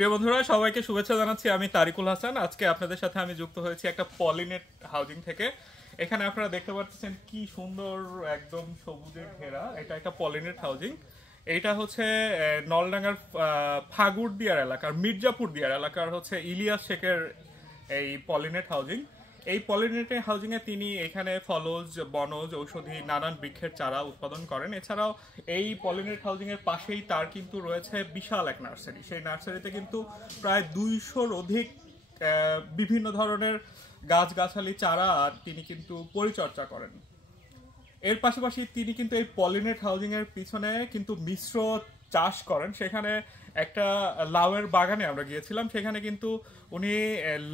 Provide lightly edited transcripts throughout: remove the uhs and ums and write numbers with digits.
প্রিয় বন্ধুরা, সবাইকে শুভেচ্ছা জানাচ্ছি। আমি তারিকুল হাসান। আজকে আপনাদের সাথে আমি যুক্ত হয়েছি একটা পলিনেট হাউজিং থেকে। এখানে আপনারা দেখতে পাচ্ছেন কি সুন্দর একদম সবুজে ঘেরা। এটা একটা পলিনেট হাউজিং। এইটা হচ্ছে নলডাঙ্গার ফাগুড়দিয়ার এলাকার, মির্জাপুর দিয়ার এলাকার হচ্ছে ইলিয়াস শেখের এই পলিনেট হাউজিং। এই পলিনেট হাউজিং এ তিনি এখানে ফলজ, বনজ, ঔষধি নানান বৃক্ষের চারা উৎপাদন করেন। এছাড়াও এই পলিনেট হাউজিং এর পাশেই তার কিন্তু রয়েছে বিশাল এক নার্সারি। সেই নার্সারিতে কিন্তু প্রায় 200-র অধিক বিভিন্ন ধরনের গাছগাছালি চারা তিনি কিন্তু পরিচর্যা করেন। এর পাশাপাশি তিনি কিন্তু এই পলিনেট হাউজিং এর পিছনে কিন্তু মিশ্র চাষ করেন। সেখানে একটা লাউয়ের বাগানে আমরা গিয়েছিলাম। সেখানে কিন্তু উনি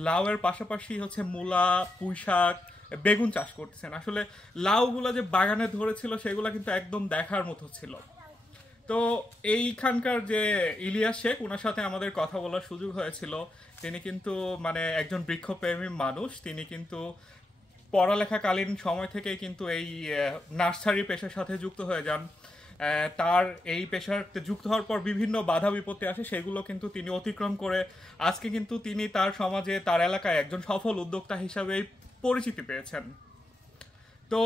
লাউয়ের পাশাপাশি হচ্ছে মূলা, পুঁইশাক, বেগুন চাষ করতেছেন। আসলে লাউগুলো যে বাগানে ধরেছিল সেগুলো কিন্তু একদম দেখার মতো ছিল। তো এইখানকার যে ইলিয়াস শেখ, ওনার সাথে আমাদের কথা বলার সুযোগ হয়েছিল। তিনি কিন্তু মানে একজন বৃক্ষপ্রেমী মানুষ। তিনি কিন্তু পড়ালেখাকালীন সময় থেকেই কিন্তু এই নার্সারি পেশার সাথে যুক্ত হয়ে যান। তার এই পেশাতে যুক্ত হওয়ার পর বিভিন্ন বাধা বিপত্তি আসে, সেগুলো কিন্তু তিনি অতিক্রম করে আজকে কিন্তু তিনি তার সমাজে, তার এলাকায় একজন সফল উদ্যোক্তা হিসাবে পরিচিতি পেয়েছেন। তো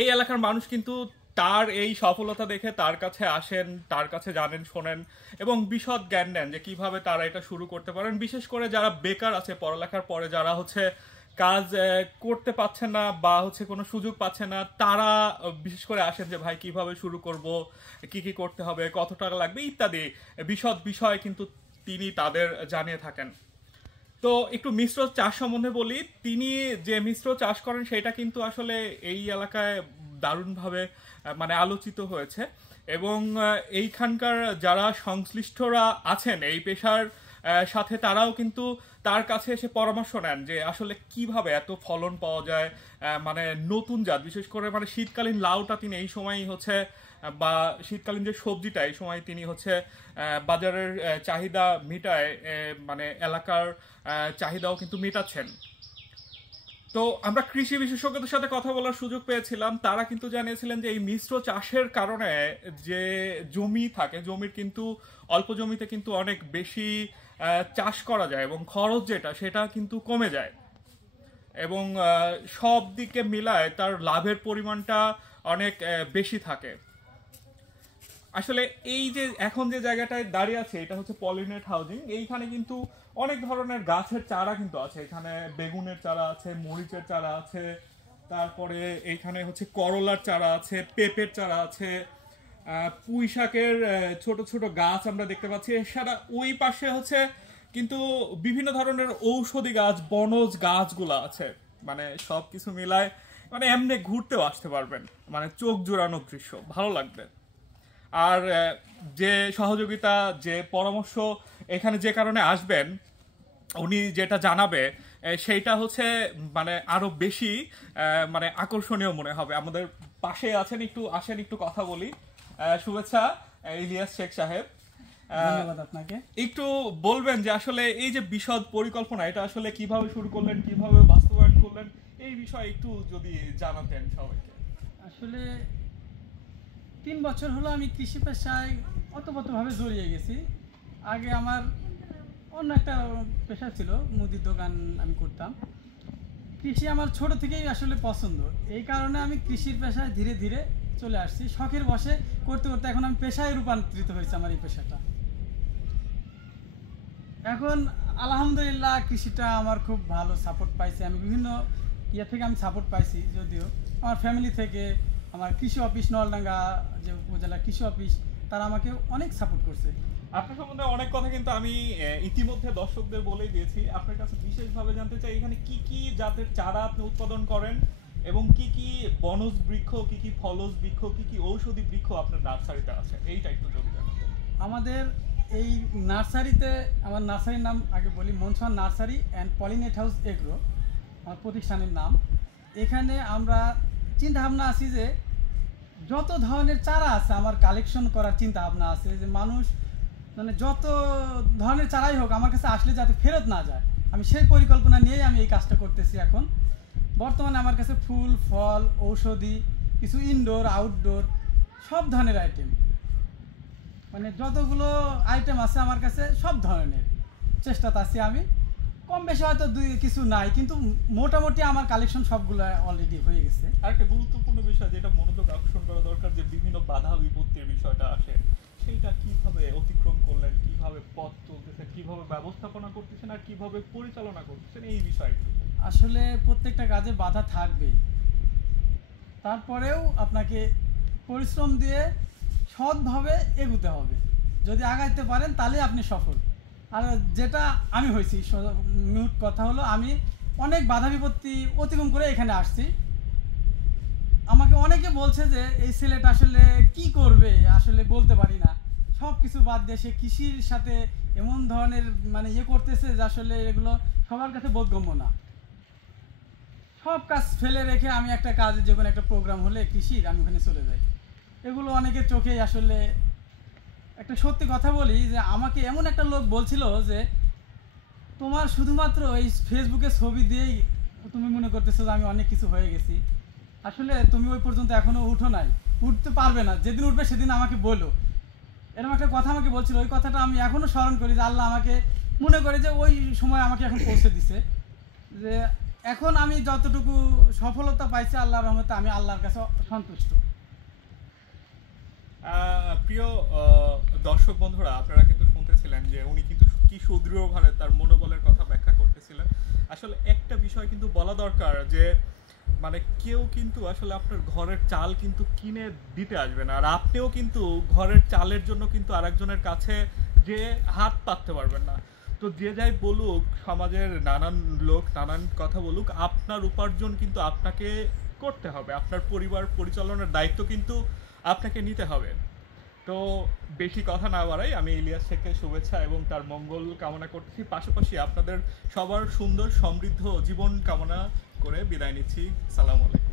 এই এলাকার মানুষ কিন্তু তার এই সফলতা দেখে তার কাছে আসেন, তার কাছে জানেন, শোনেন এবং বিশদ জ্ঞান নেন যে কিভাবে তারা এটা শুরু করতে পারেন। বিশেষ করে যারা বেকার আছে, পড়ালেখার পরে যারা হচ্ছে কাজ করতে পারছে না বা হচ্ছে কোনো সুযোগ পাচ্ছে না, তারা বিশেষ করে আসেন যে ভাই কিভাবে শুরু করব, কি কি করতে হবে, কত টাকা লাগবে ইত্যাদি বিশদ বিষয় কিন্তু তিনি তাদের জানিয়ে থাকেন। তো একটু মিশ্র চাষ সম্বন্ধে বলি। তিনি যে মিশ্র চাষ করেন সেটা কিন্তু আসলে এই এলাকায় দারুণভাবে মানে আলোচিত হয়েছে এবং এইখানকার যারা সংশ্লিষ্টরা আছেন এই পেশার সাথে, তারাও কিন্তু তার কাছে এসে পরামর্শ নেন যে আসলে কিভাবে এত ফলন পাওয়া যায়। মানে নতুন জাত, বিশেষ করে মানে শীতকালীন লাউটা তিনি এই সময়ই হচ্ছে, বা শীতকালীন যে সবজিটা এই সময় তিনি হচ্ছে বাজারের চাহিদা মিটায়, মানে এলাকার চাহিদাও কিন্তু মেটাচ্ছেন। তো আমরা কৃষি বিশেষজ্ঞদের সাথে কথা বলার সুযোগ পেয়েছিলাম। তারা কিন্তু জানিয়েছিলেন যে এই মিশ্র চাষের কারণে যে জমি থাকে, জমির কিন্তু অল্প জমিতে কিন্তু অনেক বেশি চাষ করা যায় এবং খরচ যেটা সেটা কিন্তু কমে যায় এবং সব দিকে মিলায় তার লাভের পরিমাণটা অনেক বেশি থাকে। আসলে এই যে এখন যে জায়গাটায় দাঁড়িয়ে আছে এটা হচ্ছে পলিনেট হাউজিং। এইখানে কিন্তু অনেক ধরনের গাছের চারা কিন্তু আছে। এখানে বেগুনের চারা আছে, মরিচের চারা আছে, তারপরে এইখানে হচ্ছে করলার চারা আছে, পেঁপের চারা আছে, পুঁই শাকের ছোট ছোট গাছ আমরা দেখতে পাচ্ছি। এছাড়া ওই পাশে হচ্ছে কিন্তু বিভিন্ন ধরনের ঔষধি গাছ, বনজ গাছগুলো আছে। মানে সব কিছু মিলায় মানে এমনি ঘুরতেও আসতে পারবেন, মানে চোখ জোড়ানো দৃশ্য, ভালো লাগবে। আর যে সহযোগিতা, যে পরামর্শ এখানে যে কারণে আসবেন, উনি যেটা জানাবে সেইটা হচ্ছে মানে আরো বেশি মানে আকর্ষণীয় মনে হবে। আমাদের পাশে আছেন, একটু আসেন, একটু কথা বলি। শুভেচ্ছা ইলিয়াস শেখ সাহেব। ধন্যবাদ আপনাকে। একটু বলবেন যে আসলে এই যে বিশদ পরিকল্পনা, এটা আসলে কিভাবে শুরু করলেন, কিভাবে বাস্তবায়ন করলেন, এই বিষয়ে একটু যদি জানাতেন সবাইকে। আসলে 3 বছর হলো আমি কৃষি পেশায় ওতপ্রোতভাবে জড়িয়ে গেছি। আগে আমার অন্য একটা পেশা ছিল, মুদির দোকান আমি করতাম। কৃষি আমার ছোট থেকেই আসলে পছন্দ, এই কারণে আমি কৃষির পেশায় ধীরে ধীরে চলে আসছি। শখের বশে করতে করতে এখন আমি পেশায় রূপান্তরিত হয়েছে আমার এই পেশাটা। এখন আলহামদুলিল্লাহ কৃষিটা আমার খুব ভালো সাপোর্ট পাইছে। আমি বিভিন্ন থেকে আমি সাপোর্ট পাইছি, যদিও আমার ফ্যামিলি থেকে, আমার কৃষি অফিস নলডাঙ্গা যে উপজেলা কৃষি অফিস, তারা আমাকে অনেক সাপোর্ট করছে। আপনার সম্বন্ধে অনেক কথা কিন্তু আমি ইতিমধ্যে দর্শকদের বলেই দিয়েছি। আপনার কাছে বিশেষভাবে জানতে চাই এখানে কি কি জাতের চারা আপনি উৎপাদন করেন এবং কি কি বনজ বৃক্ষ, কি কি ফলজ বৃক্ষ, কি কি ঔষধি বৃক্ষ আপনার নার্সারিতে আছে, এইটা একটু যদি জানাতেন। আমাদের এই নার্সারিতে, আমার নার্সারির নাম আগে বলি, মনসুয়ান nursery and polynet house agro আমার প্রতিষ্ঠানের নাম। এখানে আমরা চিন্তাভাবনা আছি যে যত ধরনের চারা আছে আমার কালেকশন করার চিন্তা ভাবনা আছে, যে মানুষ মানে যত ধরনের চারাই হোক আমার কাছে আসলে যাতে ফেরত না যায়, আমি সেই পরিকল্পনা নিয়েই আমি এই কাজটা করতেছি। এখন বর্তমানে আমার কাছে ফুল, ফল, ঔষধি, কিছু ইনডোর, আউটডোর সব ধরনের আইটেম মানে যতগুলো আইটেম আছে আমার কাছে সব ধরনের চেষ্টাতে আছি আমি। কম বেশি হয়তো দুই কিছু নাই, কিন্তু মোটামুটি আমার কালেকশন সবগুলো অলরেডি হয়ে গেছে। আরেকটা গুরুত্বপূর্ণ বিষয় যেটা মনোযোগ আকর্ষণ করা দরকার, যে বিভিন্ন বাধা বিপত্তির বিষয়টা আসে, সেইটা কিভাবে অতিক্রম করলেন, কিভাবে পথ চলতেছে, কিভাবে ব্যবস্থাপনা করতেছেন আর কিভাবে পরিচালনা করতেছেন, এই বিষয়টি। আসলে প্রত্যেকটা কাজে বাধা থাকবেই, তারপরেও আপনাকে পরিশ্রম দিয়ে সৎভাবে এগুতে হবে। যদি আগাইতে পারেন তাহলে আপনি সফল। আর যেটা আমি হয়েছি, মিউট কথা হলো, আমি অনেক বাধা বিপত্তি অতিক্রম করে এখানে আসছি। আমাকে অনেকে বলছে যে এই ছেলেটা আসলে কি করবে, আসলে বলতে পারি না। সব কিছু বাদ দিয়ে সে কৃষির সাথে এমন ধরনের মানে করতেছে যে আসলে এগুলো সবার কাছে বোধগম্য না। সব কাজ ফেলে রেখে আমি একটা কাজে, যে কোনো একটা প্রোগ্রাম হলে কৃষির, আমি ওখানে চলে যাই। এগুলো অনেকের চোখে আসলে একটা সত্যি কথা বলি যে আমাকে এমন একটা লোক বলছিল যে তোমার শুধুমাত্র এই ফেসবুকে ছবি দিয়েই তুমি মনে করতেছো যে আমি অনেক কিছু হয়ে গেছি। আসলে তুমি ওই পর্যন্ত এখনো উঠো নাই, উঠতে পারবে না। যেদিন উঠবে সেদিন আমাকে বলো। এরকম একটা কথা আমাকে বলছিল, ওই কথাটা আমি এখনো স্মরণ করি যে আল্লাহ আমাকে মনে করে যে ওই সময় আমাকে এখন পৌঁছে দিছে। যে এখন আমি যতটুকু সফলতা পাইছি আল্লাহর রহমতে, আমি আল্লাহর কাছে সন্তুষ্ট। প্রিয় দর্শক বন্ধুরা, আপনারা কিন্তু শুনতেছিলেন যে উনি কিন্তু কি সুদৃঢ়ভাবে তার মনোবলের কথা ব্যাখ্যা করতেছিলেন। আসলে একটা বিষয় কিন্তু বলা দরকার, যে মানে কেউ কিন্তু আসলে আপনার ঘরের চাল কিন্তু কিনে দিতে আসবে না, আর আপনিও কিন্তু ঘরের চালের জন্য কিন্তু আরেকজনের কাছে যে হাত পাততে পারবেন না। তো যে যাই বলুক, সমাজের নানান লোক নানান কথা বলুক, আপনার উপার্জন কিন্তু আপনাকে করতে হবে, আপনার পরিবার পরিচালনার দায়িত্ব কিন্তু আপনাকে নিতে হবে। তো বেশি কথা না বাড়াই, আমি ইলিয়াস শেখকে শুভেচ্ছা এবং তার মঙ্গল কামনা করছি, পাশাপাশি আপনাদের সবার সুন্দর সমৃদ্ধ জীবন কামনা করে বিদায় নিচ্ছি। সালাম আলাইকুম।